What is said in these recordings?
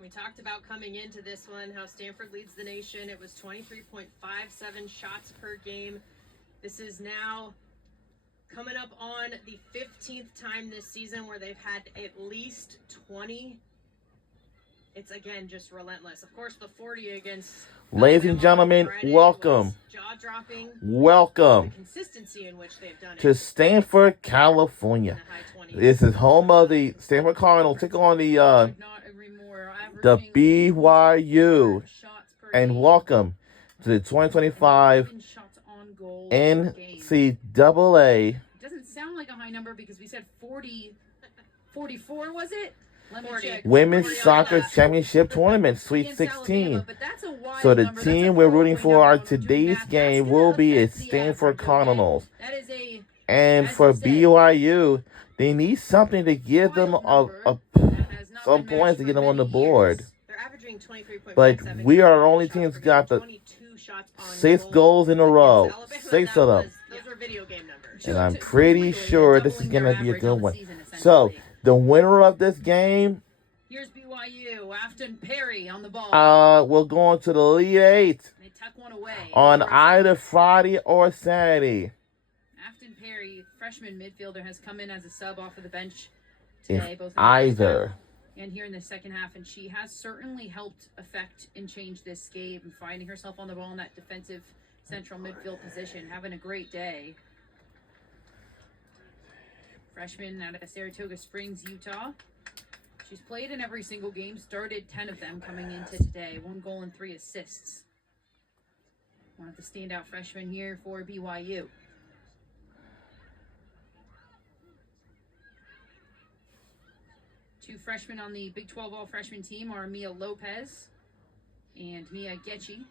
We talked about coming into this one how Stanford leads the nation. It was 23.57 shots per game. This is now coming up on the 15th time this season where they've had at least 20. It's, again, just relentless. Of course, the 40 against Ladies and gentlemen, welcome. Jaw-dropping. Welcome The consistency in which they've done it. to Stanford, California. This is home of the Stanford Cardinals. Take on the BYU. And welcome to the 2025 NCAA. It doesn't sound like a high number because we said 44, was it? Let me check. Women's Soccer Championship Tournament, Sweet 16. So the team we're rooting for our today's game will be at Stanford Cardinals. And for BYU, they need something to give them some points to get them on the board. But we are the only team that's got the 6 goals in a row. 6 of them. And I'm pretty sure this is going to be a good one. So, the winner of this game, here's BYU, Afton Perry on the ball. will go on to the Elite 8 They tuck one away on either Friday or Saturday. Afton Perry, freshman midfielder, has come in as a sub off of the bench today. If both either. And here in the second half, and she has certainly helped affect and change this game, and finding herself on the ball in that defensive central midfield position, having a great day. Freshman out of Saratoga Springs, Utah. She's played in every single game, started 10 of them coming into today. 1 goal and 3 assists. One of the standout freshmen here for BYU. Two freshmen on the Big 12 all-freshman team are Mia Lopez and Mia Getchie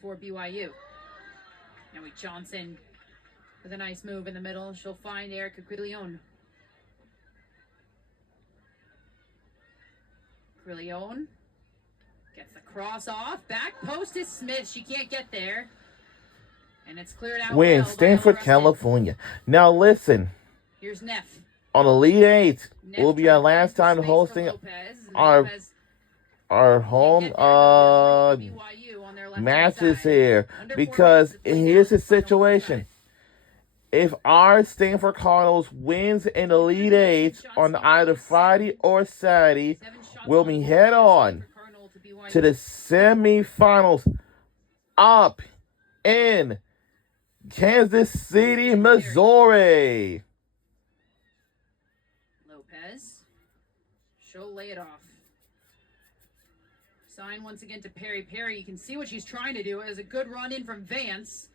for BYU. Now Johnson with a nice move in the middle. She'll find Erica Griglione. Griglione gets the cross off. Back post is Smith. She can't get there. And it's cleared out. We're in well Stanford, by California. Now listen. Here's Neff. On Elite 8, Neff will be our trying to last time find space hosting for Lopez. our Lopez home can't get there. BYU on their left-hand matches side. here. Under 4 Because minutes to play here's now. the situation. If our Stanford Cardinals wins in the Elite 8 on either Friday or Saturday, 7 shots we'll on be goal head for on Stanford Cardinal to BYU. to the semifinals up in Kansas City, Missouri. Lopez. She'll lay it off. Sign once again to Perry. Perry, you can see what she's trying to do. It was a good run in from Vance.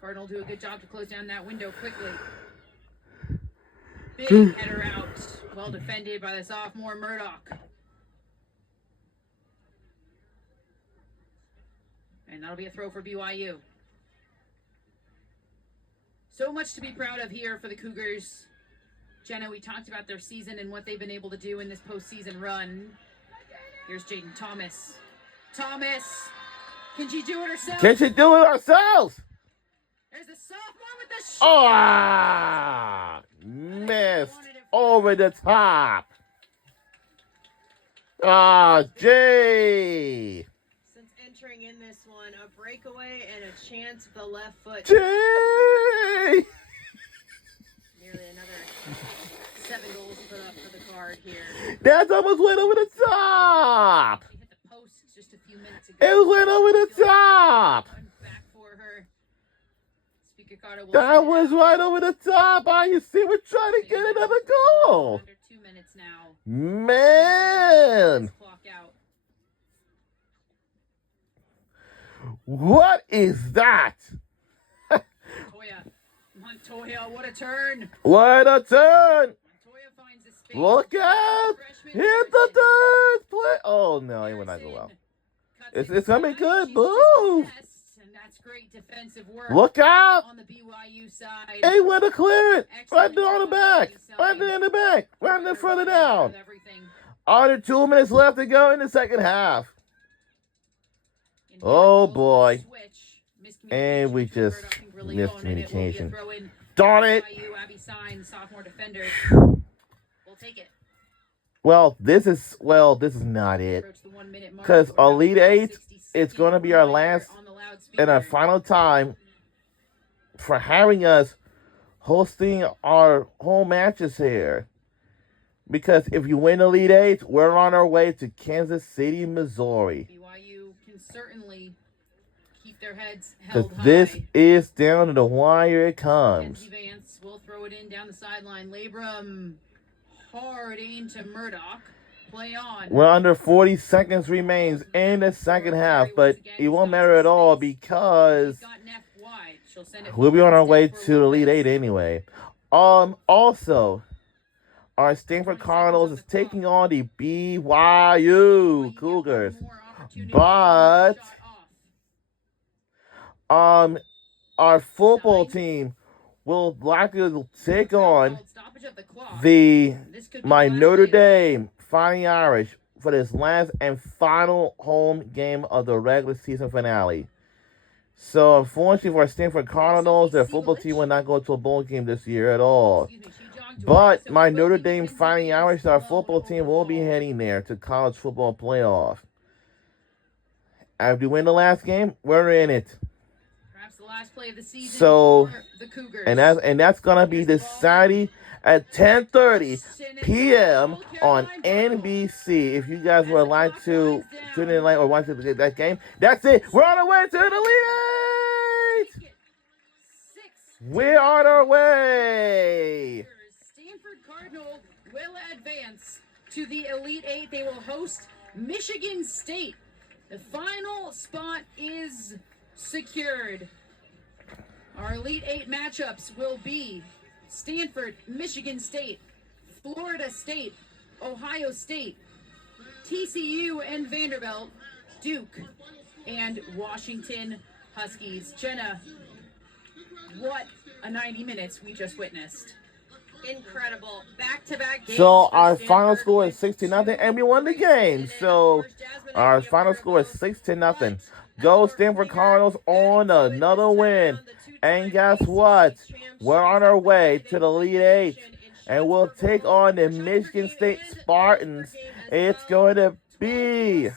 Cardinal do a good job to close down that window quickly. Big header out. Well defended by the sophomore Murdoch. And that'll be a throw for BYU. So much to be proud of here for the Cougars. Jenna, we talked about their season and what they've been able to do in this postseason run. Here's Jaden Thomas. Thomas! Can she do it herself? Can she do it ourselves? There's the sophomore with the shot. Ah, missed over the top. Ah, Jay. Since entering in this one, a breakaway and a chance of the left foot. Jay. Nearly another 7 goals put up for the Card here. That's almost went over the top. She hit the post just a few minutes ago. It went over the top. Back for her. Speaker Carter will That was right over the top. Ah, you see, we're trying to get another goal. Under 2 minutes now. Man. Clock out. What is that? Montoya, what a turn. What a turn. Montoya finds a space. Look out. Hit the third play. Oh, no, it will not go well. It's going to be good. Boom. And that's great defensive work. Look out. On the BYU side. Hey, where to clear it? Right there on the back. Right there in the back. Right in the front of down. Under 2 minutes left to go in the second half. Oh, boy. And we just missed communication. Darn it. Abby Sign, sophomore defender. We'll take it. Well, this is not it. Approach the 1 minute mark. Because We're about Elite to get Eight, 60 it's going to be second our reminder last on the loudspeaker. and our final time for having us hosting our home matches here. Because if you win Elite Eight, we're on our way to Kansas City, Missouri. BYU can certainly keep their heads Because held high. this is down to the wire it comes. Kenzie Vance will throw it in down the sideline. Labrum hard aim to Murdoch. Play on. We're under 40 seconds remains in the second half, but it won't matter at all because we'll be on our way to the Elite Eight anyway. Also, our Stanford Cardinals is taking on the BYU Cougars, but our football team will likely take on my Notre Dame Fighting Irish for this last and final home game of the regular season finale. So, unfortunately for our Stanford Cardinals, their football team will not go to a bowl game this year at all. But my Notre Dame Fighting Irish, our football team, will be heading there to college football playoff. After we win the last game, we're in it. Perhaps the last play of the season so, for the Cougars. And that's gonna be this Saturday at 10:30 p.m. on NBC. If you guys would like to tune in or watch that game, that's it. We're on our way to the Elite Eight. We're on our way. Stanford Cardinal will advance to the Elite Eight. They will host Michigan State. The final spot is secured. Our Elite Eight matchups will be Stanford, Michigan State, Florida State, Ohio State, TCU and Vanderbilt, Duke, and Washington Huskies. Jenna, what a 90 minutes we just witnessed. Incredible. Back-to-back games. So our final score is 6-0, and we won the game. So our final score is 6-0. Go Stanford Cardinals on another win. And guess what? We're on our way to the Elite Eight. And we'll take on the Michigan State Spartans. It's going to be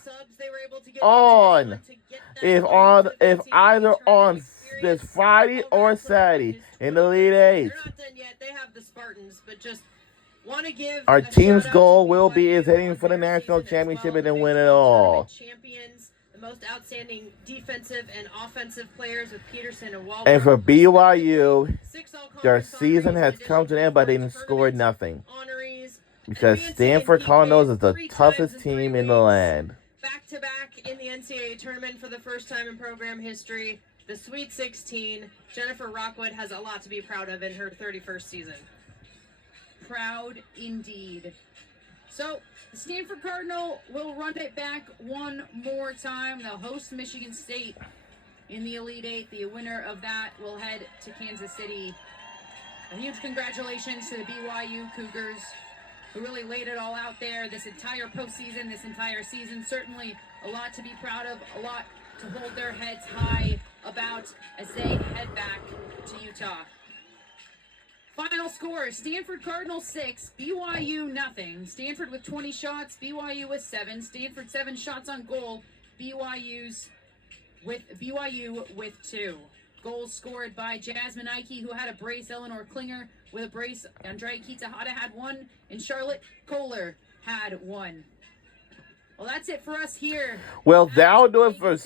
if either on this Friday or Saturday in the Elite Eight. They're not done yet. They have the Spartans, but just want to give our team's goal will be heading for the national championship and then win it all. Champions, the most outstanding defensive and offensive players with Peterson and Wahlberg. And for BYU, their season has come to an end, but they didn't score nothing. Because Stanford Cardinals is the toughest team in the land. Back-to-back in the NCAA tournament for the first time in program history. The Sweet 16, Jennifer Rockwood has a lot to be proud of in her 31st season. Proud indeed. So, the Stanford Cardinal will run it back one more time. They'll host Michigan State in the Elite Eight. The winner of that will head to Kansas City. A huge congratulations to the BYU Cougars, who really laid it all out there this entire postseason, this entire season. Certainly a lot to be proud of, a lot to hold their heads high about as they head back to Utah. Final score, Stanford Cardinals 6, BYU nothing. Stanford with 20 shots, BYU with 7. Stanford 7 shots on goal, BYU with 2. Goals scored by Jasmine Ike, who had a brace. Eleanor Klinger with a brace. Andrea Kitahara had 1. And Charlotte Kohler had 1. Well, that's it for us here. Well, that'll do it for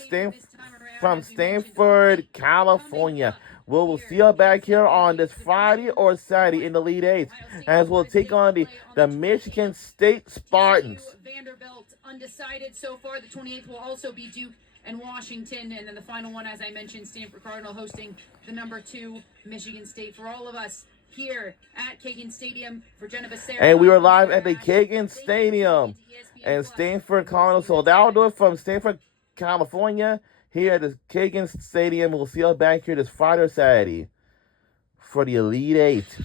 from Stanford, California. We'll see you back here on this Friday or Saturday in the Elite Eight, as we'll take on the Michigan State Spartans. Vanderbilt undecided so far. The 28th will also be Duke and Washington, and then the final one, as I mentioned, Stanford Cardinal hosting the number 2 Michigan State. For all of us here at Kagan Stadium, for Jenna Becerra. And we were live at the Kagan Stadium and Stanford Cardinal. So that'll do it from Stanford, California, here at the Kagan Stadium. We'll see you back here this Friday or Saturday for the Elite Eight.